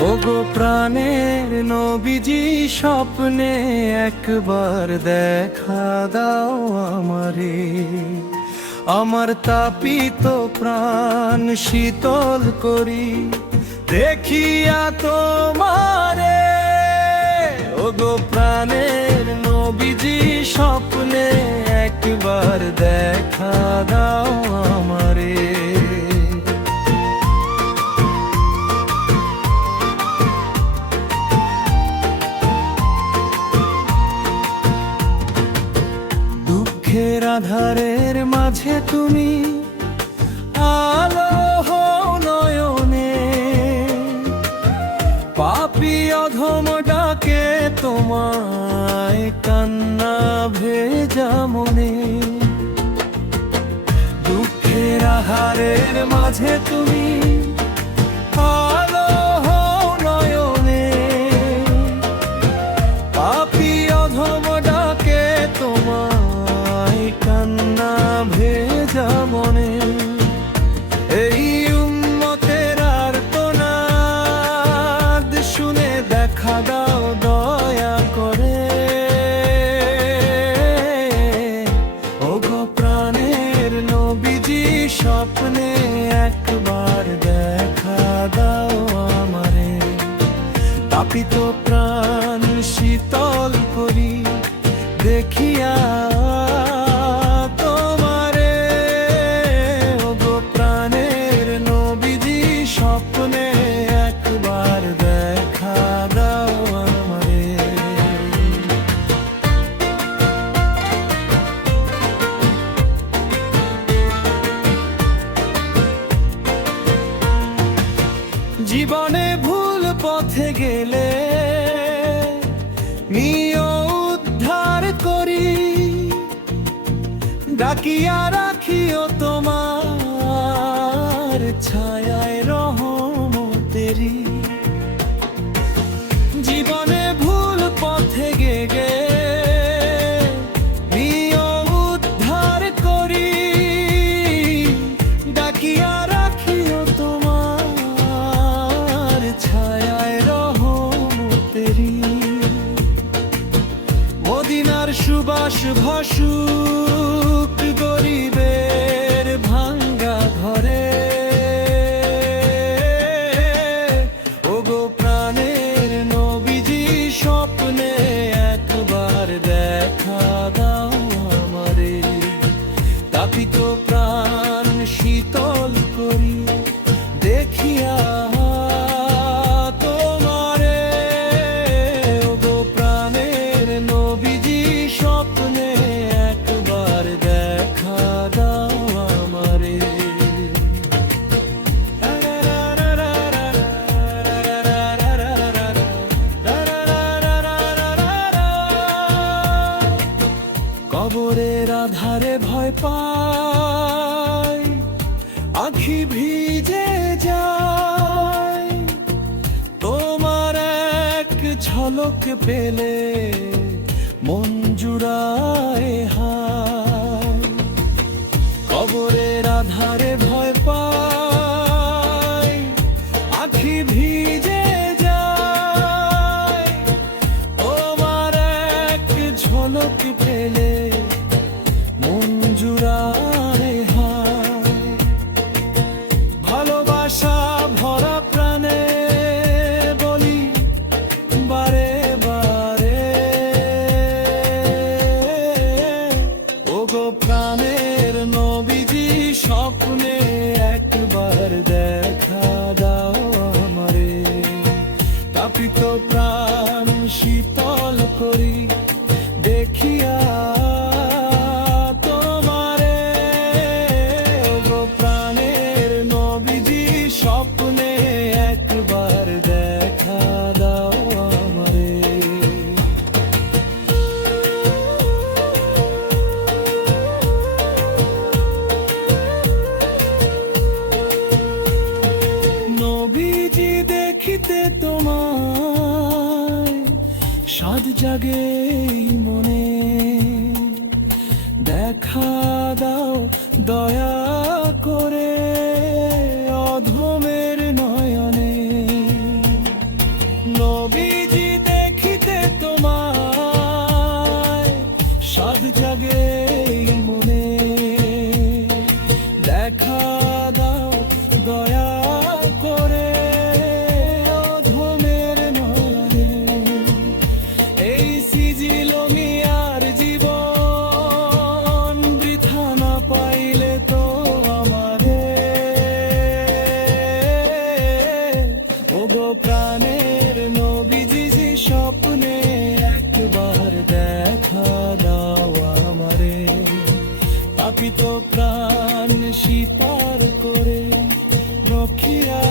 ওগো প্রাণের নবীজি, স্বপ্নে একবার দেখা দাও আমারে। আমার তাপিত প্রাণ শীতল করি দেখিয়া তোমারে। ওগো প্রাণের নবীজি, স্বপ্নে একবার দেখা দাও আমারে। দুঃখের আধারের মাঝে তুমি আলো হও নয়নে, পাপী অধম ডাকে তোমায় কান্না ভেজা মনে। দুঃখের আহারের মাঝে তুমি আলো হও নয়নে, পাপী অধম ডাকে তোমায় কান্না ভেজা মনে। এই উম্মতের আর্তনাদ শুনে দেখা দাও দয়া করে। ওগো প্রাণের নবীজি, স্বপ্নে একবার দেখা দাও আমারে। তাপিত প্রাণ শীতল করি দেখিয়া তোমারে। ওগো প্রাণের নবীজি, স্বপ্নে একবার দেখা দাও আমারে। জীবনে ভুল পথে গেলে নিও উদ্ধার করি, ডাকিয়া রাখিও তোমার ছায়ায় রহমতেরি। জীবনে ভুল পথে গেলে নিও উদ্ধার করি, ডাকিয়া রাখিও তোমার ছায়ায় রহমতেরি। মদিনার সুবাস ভাসুক গরিবের ভাঙ্গা ঘরে। ওগো প্রাণের নবীজি, স্বপ্নে একবার দেখা দাও আমারে। তাপিত প্রাণ শীতল করি দেখিয়া তোমারে। ওগো প্রাণের নবীজি, স্বপ্নে একবার দেখা দাও আমারে। কবরের আধারে ভয় পাই, আখি ভিজে যায়, তোমার এক ঝলক পেলে মন জুড়ায় হায়। কবরের আধারে ভয় পাই, আখি ভিজে যায়, তোমার এক ঝলক পেলে মন জুড়ায় হায়। ভালোবাসা ভরা প্রাণে বলি বারে বারে। ওগো প্রাণের নবীজি, স্বপ্নে একবার দেখা দাও আমারে। তাপিত প্রাণ শীতল করি দেখিয়া তোমারে। ওগো প্রাণের নবীজি, স্বপ্নে একবার দেখা দাও আমারে। নবীজি দেখিতে তোমায় সাধ জাগে মনে। দেখা দাও দয়া করে অধমের নয়নে। নোকিয়া